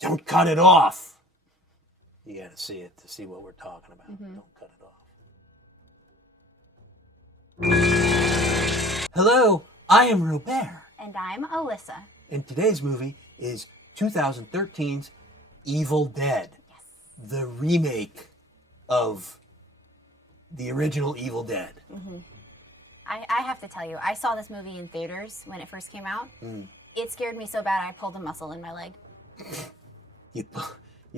Don't cut it off. You got to see it to see what we're talking about. Mm-hmm. Don't cut it off. Hello, I am Robert. And I'm Alyssa. And today's movie is 2013's Evil Dead. Yes. The remake of the original Evil Dead. Mm-hmm. I have to tell you, I saw this movie in theaters when it first came out. It scared me so bad I pulled a muscle in my leg. You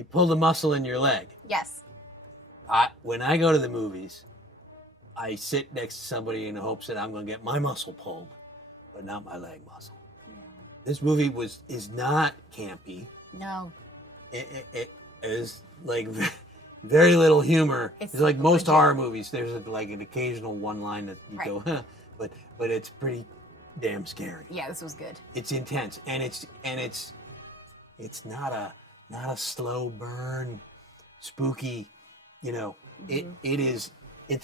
pulled a muscle in your leg? Yes. When I go to the movies, I sit next to somebody in the hopes that I'm going to get my muscle pulled, but not my leg muscle. Yeah. This movie is not campy. No. It is like very little humor. It's like most horror movies. There's like an occasional one line that you go, huh, but it's pretty damn scary. Yeah, this was good. It's intense, and it's not a slow burn, spooky. You know, it's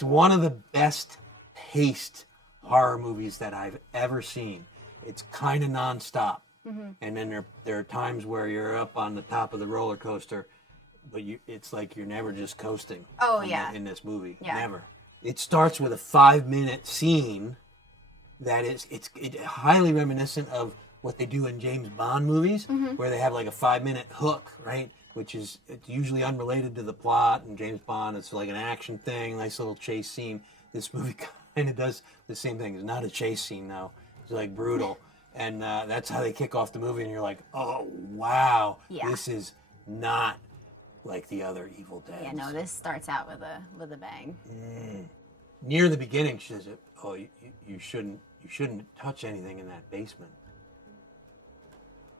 one of the best paced horror movies that I've ever seen. It's kind of nonstop, and then there are times where you're up on the top of the roller coaster. But it's like you're never just coasting. Oh, yeah. In this movie. Yeah. Never. It starts with a 5-minute scene that it's highly reminiscent of what they do in James Bond movies, where they have like a 5-minute hook, right? It's usually unrelated to the plot. And James Bond, it's like an action thing, nice little chase scene. This movie kind of does the same thing. It's not a chase scene, though. It's like brutal. And that's how they kick off the movie. And you're like, oh, wow. Yeah. This is not like the other Evil Dead. Yeah, no, this starts out with a bang. Near the beginning, she says, "Oh, you shouldn't touch anything in that basement."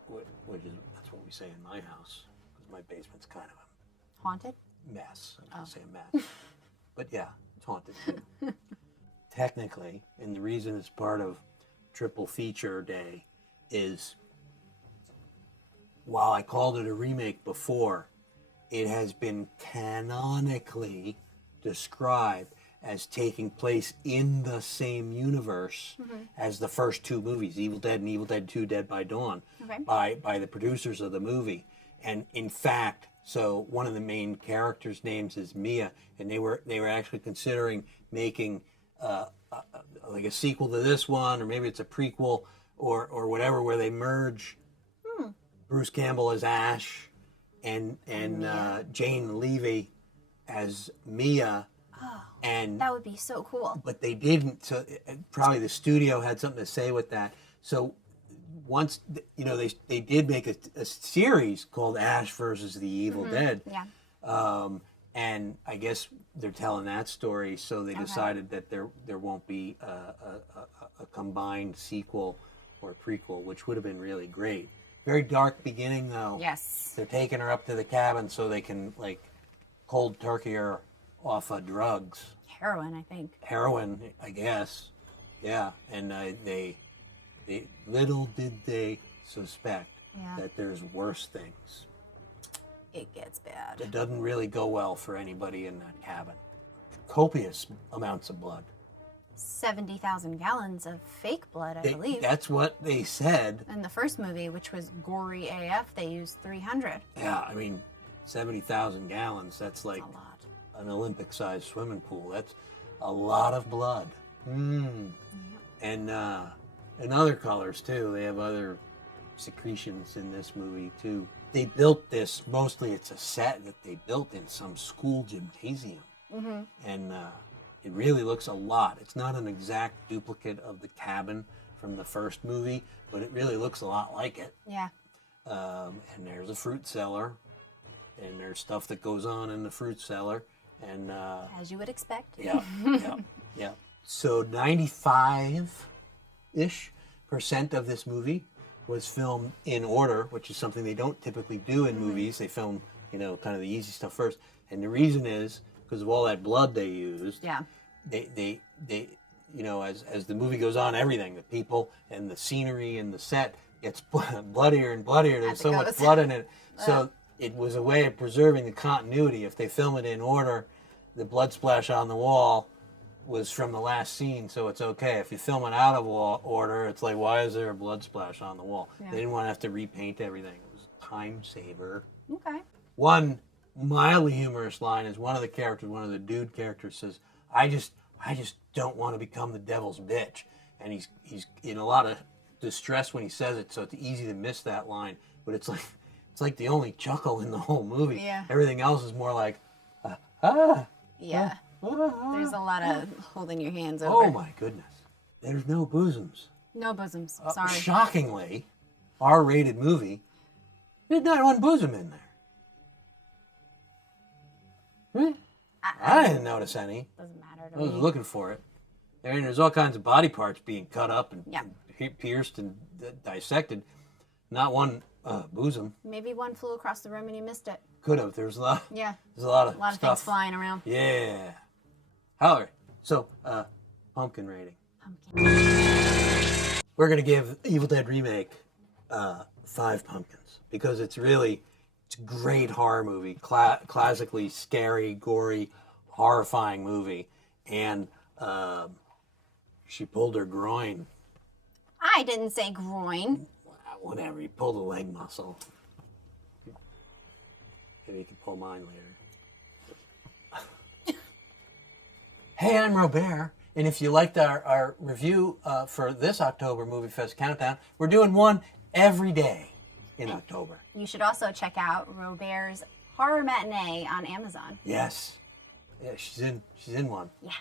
That's what we say in my house, because my basement's kind of a haunted mess. I was gonna say a mess, but yeah, it's haunted too. Technically, and the reason it's part of Triple Feature Day is, while I called it a remake before, it has been canonically described as taking place in the same universe as the first two movies, Evil Dead and Evil Dead 2: Dead by Dawn, by the producers of the movie. And in fact, so one of the main characters' names is Mia, and they were actually considering making like a sequel to this one, or maybe it's a prequel or whatever, where they merge Bruce Campbell as Ash and Jane Levy as Mia. Oh, and that would be so cool. But they didn't. So probably the studio had something to say with that. So once they did make a series called Ash versus the Evil Dead. Yeah. And I guess they're telling that story, so they decided that there won't be a combined sequel or prequel, which would have been really great. Very dark beginning, though. Yes. They're taking her up to the cabin so they can, like, cold turkey her off of drugs. Heroin, I think. Heroin, I guess. Yeah. And they little did they suspect that there's worse things. It gets bad. It doesn't really go well for anybody in that cabin. Copious amounts of blood. 70,000 gallons of fake blood, I believe. That's what they said. In the first movie, which was gory AF, they used 300. Yeah, I mean, 70,000 gallons, that's like a lot. An Olympic-sized swimming pool. That's a lot of blood. Yep. And other colors, too. They have other secretions in this movie, too. They built this, mostly it's a set that they built in some school gymnasium. And it really looks a lot. It's not an exact duplicate of the cabin from the first movie, but it really looks a lot like it. Yeah. And there's a fruit cellar, and there's stuff that goes on in the fruit cellar. And as you would expect. Yeah. So 95-ish% of this movie was filmed in order, which is something they don't typically do in movies. They film, kind of the easy stuff first. And the reason is because of all that blood they used. Yeah. They as the movie goes on, everything, the people and the scenery and the set gets bloodier and bloodier. There's so much blood in it. So it was a way of preserving the continuity. If they film it in order, the blood splash on the wall was from the last scene, so it's okay. If you film it out of order, it's like, why is there a blood splash on the wall? Yeah. They didn't want to have to repaint everything. It was time saver. Okay. One mildly humorous line is one of the characters, one of the dude characters says, I just don't want to become the devil's bitch. And he's in a lot of distress when he says it, so it's easy to miss that line. But it's like the only chuckle in the whole movie. Yeah. Everything else is more like, Yeah. There's a lot of holding your hands over. Oh my goodness. There's no bosoms. No bosoms. Sorry. Shockingly, R-rated movie, there's not one bosom in there. I didn't notice any. Doesn't matter I to was me. looking for it. I mean, there's all kinds of body parts being cut up and, Yeah. and pierced and dissected. Not one bosom. Maybe one flew across the room and you missed it. Could have. There's a lot. Yeah. There's a lot A lot of stuff things flying around. Yeah. However, so pumpkin rating. Pumpkin. We're gonna give Evil Dead Remake 5 pumpkins because it's a great horror movie, classically scary, gory, horrifying movie, and she pulled her groin. I didn't say groin. Whatever, you pulled a leg muscle. Maybe you can pull mine later. Hey, I'm Robert, and if you liked our review for this October Moviefest Countdown, we're doing one every day in October. You should also check out Robert's Horror Matinee on Amazon. Yes. Yeah, she's in one. Yeah.